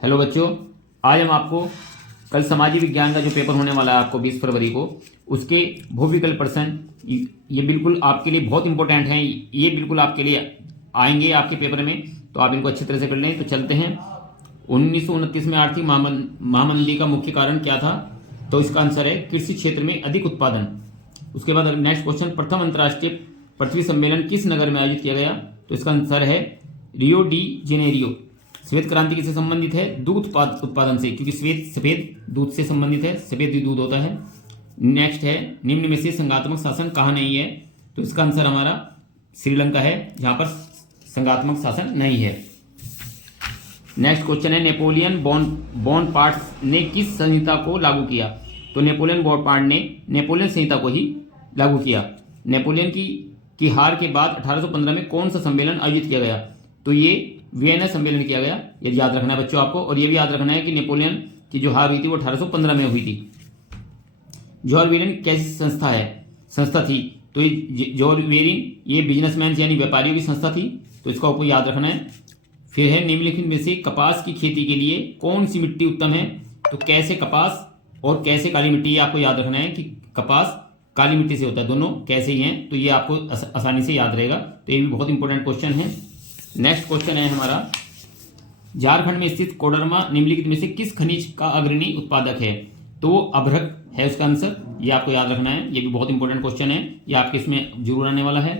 Hello बच्चों, आज हम आपको कल सामाजिक विज्ञान का जो पेपर होने वाला है आपको 20 फरवरी को, उसके भूविकल्प प्रश्न ये बिल्कुल आपके लिए बहुत इंपॉर्टेंट हैं। ये बिल्कुल आपके लिए आएंगे आपके पेपर में, तो आप इनको अच्छी तरह से कर लें। तो चलते हैं। 1929 में आर्थिक महामंदी का मुख्य कारण क्या था? तो इसका आंसर है कृषि क्षेत्र में अधिक उत्पादन। उसके बाद नेक्स्ट क्वेश्चन, प्रथम अंतर्राष्ट्रीय पृथ्वी सम्मेलन किस नगर में आयोजित किया गया? तो इसका आंसर है रियो डी जेनेरियो। श्वेत क्रांति किससे संबंधित है? दूध उत्पादन से, क्योंकि श्वेत सफेद दूध से संबंधित है, सफेद ही दूध होता है। नेक्स्ट है, निम्न में से संघात्मक शासन कहाँ नहीं है? तो इसका आंसर हमारा श्रीलंका है, जहां पर संघात्मक शासन नहीं है। नेक्स्ट क्वेश्चन है, नेपोलियन बोनापार्ट ने किस संहिता को लागू किया? तो नेपोलियन बोनापार्ट ने नेपोलियन संहिता को ही लागू किया। नेपोलियन की हार के बाद 1815 में कौन सा सम्मेलन आयोजित किया गया? तो ये वियना सम्मेलन किया गया। ये याद रखना है बच्चों आपको, और ये भी याद रखना है कि नेपोलियन की जो हार हुई थी वो 1815 में हुई थी। जॉर्ज वेरिन कैसी संस्था थी? तो जॉर्ज वेरिन ये बिजनेसमैन यानी व्यापारियों की संस्था थी, तो इसका आपको याद रखना है। फिर है, निम्नलिखित में से कपास की खेती के लिए कौन सी मिट्टी उत्तम है? तो कैसे कपास और कैसे काली मिट्टी, ये आपको याद रखना है कि कपास काली मिट्टी से होता है, दोनों कैसे ही हैं, तो ये आपको आसानी से याद रहेगा। तो ये भी बहुत इंपॉर्टेंट क्वेश्चन है। नेक्स्ट क्वेश्चन है हमारा, झारखंड में स्थित कोडरमा निम्नलिखित में से किस खनिज का अग्रणी उत्पादक है? तो वो अभ्रक है उसका आंसर, ये आपको याद रखना है। ये भी बहुत इंपॉर्टेंट क्वेश्चन है, ये आपके इसमें जरूर आने वाला है।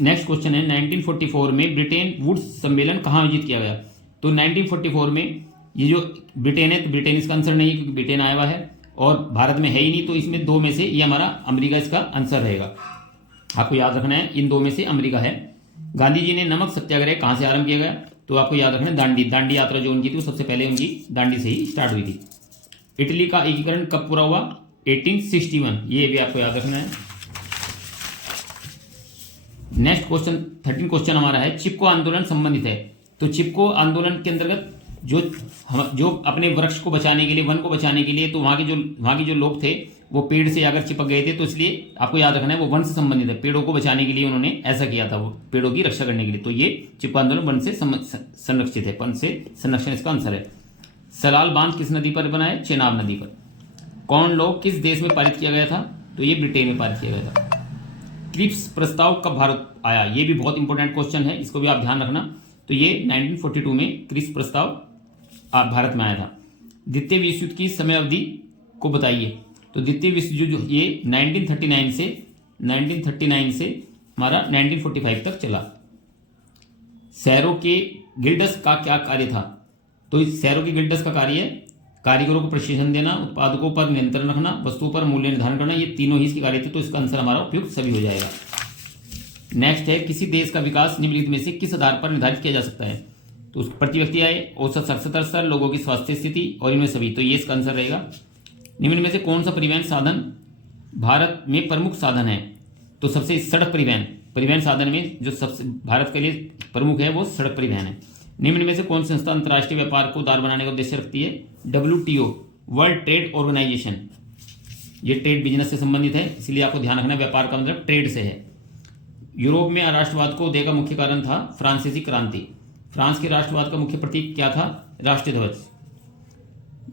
नेक्स्ट क्वेश्चन है, 1944 में ब्रिटेन वुड्स सम्मेलन कहाँ आयोजित किया गया? तो 1944 में ये जो ब्रिटेन है, तो ब्रिटेन इसका आंसर नहीं है, क्योंकि ब्रिटेन आया हुआ है और भारत में है ही नहीं, तो इसमें दो में से ये हमारा अमेरिका इसका आंसर रहेगा। आपको याद रखना है, इन दो में से अमेरिका है। गांधी जी ने नमक सत्याग्रह कहाँ से आरंभ किया गया? तो आपको याद रखना है दांडी यात्रा जो उनकी थी वो सबसे पहले उनकी दांडी से ही स्टार्ट हुई थी। इटली का एकीकरण कब पूरा हुआ? 1861, ये भी आपको याद रखना है। नेक्स्ट क्वेश्चन 13 क्वेश्चन हमारा है, चिपको आंदोलन संबंधित है। तो चिपको आंदोलन के अंतर्गत जो अपने वृक्ष को बचाने के लिए, वन को बचाने के लिए, तो वहाँ के जो लोग थे वो पेड़ से अगर चिपक गए थे, तो इसलिए आपको याद रखना है वो वन से संबंधित है। पेड़ों को बचाने के लिए उन्होंने ऐसा किया था, वो पेड़ों की रक्षा करने के लिए। तो ये चिपको आंदोलन वन से संरक्षित है, वन से संरक्षण इसका आंसर है। सलाल बांध किस नदी पर बना है? चेनाब नदी पर। कौन लॉ किस देश में पारित किया गया था? तो ये ब्रिटेन में पारित किया गया था। क्रिप्स प्रस्ताव कब भारत आया? ये भी बहुत इंपॉर्टेंट क्वेश्चन है, इसको भी आप ध्यान रखना। तो ये 1942 में क्रिप्स प्रस्ताव भारत में आया था। द्वितीय विश्व युद्ध की समय अवधि को बताइए। तो द्वितीय विश्व युद्ध जो ये 1939 से हमारा 1945 तक चला। शहरों के गिल्ड्स का क्या कार्य था? तो शहरों के गिल्ड्स का कार्य है कारीगरों को प्रशिक्षण देना, उत्पादकों पर नियंत्रण रखना, वस्तुओं पर मूल्य निर्धारण करना, ये तीनों ही इसके कार्य थे। तो इसका आंसर हमारा उपयुक्त सभी हो जाएगा। नेक्स्ट है, किसी देश का विकास निम्नलिखित में से किस आधार पर निर्धारित किया जा सकता है? तो प्रति व्यक्ति आय, औसत साक्षरता स्तर, लोगों की स्वास्थ्य स्थिति और इनमें सभी, तो ये इसका आंसर रहेगा। निम्न में से कौन सा परिवहन साधन भारत में प्रमुख साधन है? तो सबसे सड़क परिवहन साधन में जो सबसे भारत के लिए प्रमुख है वो सड़क परिवहन है। निम्न में से कौन सी संस्था अंतर्राष्ट्रीय व्यापार को उदार बनाने का उद्देश्य रखती है? WTO, world trade organisation. ये ट्रेड बिजनेस से संबंधित है, इसलिए आपको ध्यान रखना है व्यापार का मतलब ट्रेड से है। यूरोप में राष्ट्रवाद को उदय का मुख्य कारण था फ्रांसीसी क्रांति। फ्रांस के राष्ट्रवाद का मुख्य प्रतीक क्या था? राष्ट्रीय ध्वज।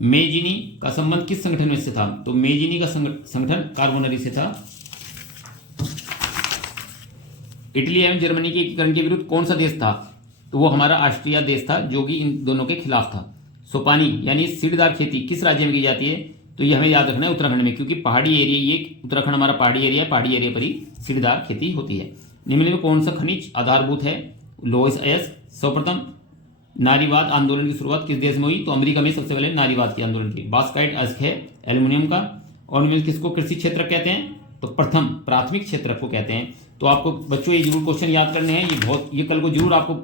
मेजिनी का संबंध किस संगठन में से था? तो मेजिनी का संगठन कार्बोनरी से था। इटली एवं जर्मनी के एकीकरण के विरुद्ध कौन सा देश था? तो वो हमारा ऑस्ट्रिया देश था, जो कि इन दोनों के खिलाफ था। सोपानी यानी सीढ़ीदार खेती किस राज्य में की जाती है? तो ये हमें याद रखना है उत्तराखंड में, क्योंकि पहाड़ी एरिया, ये उत्तराखंड हमारा पहाड़ी एरिया है, पहाड़ी एरिया पर ही सीढ़ीदार खेती होती है। निम्न में कौन सा खनिज आधारभूत है? लोइस एस। सर्वप्रथम नारीवाद आंदोलन की शुरुआत किस देश में हुई? तो अमेरिका में सबसे पहले नारीवाद की आंदोलन की। बास्काइट अयस्क है एल्युमिनियम का। और इनमें किसको कृषि क्षेत्र कहते हैं? तो प्रथम प्राथमिक क्षेत्र को कहते हैं। तो आपको बच्चों ये जरूर क्वेश्चन याद करने हैं, ये कल को जरूर आपको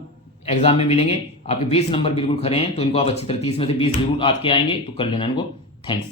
एग्जाम में मिलेंगे। आपके 20 नंबर बिल्कुल खरे हैं, तो इनको आप अच्छी तरह 30 में से 20 जरूर आपके आएंगे, तो कर लेना इनको। थैंक्स।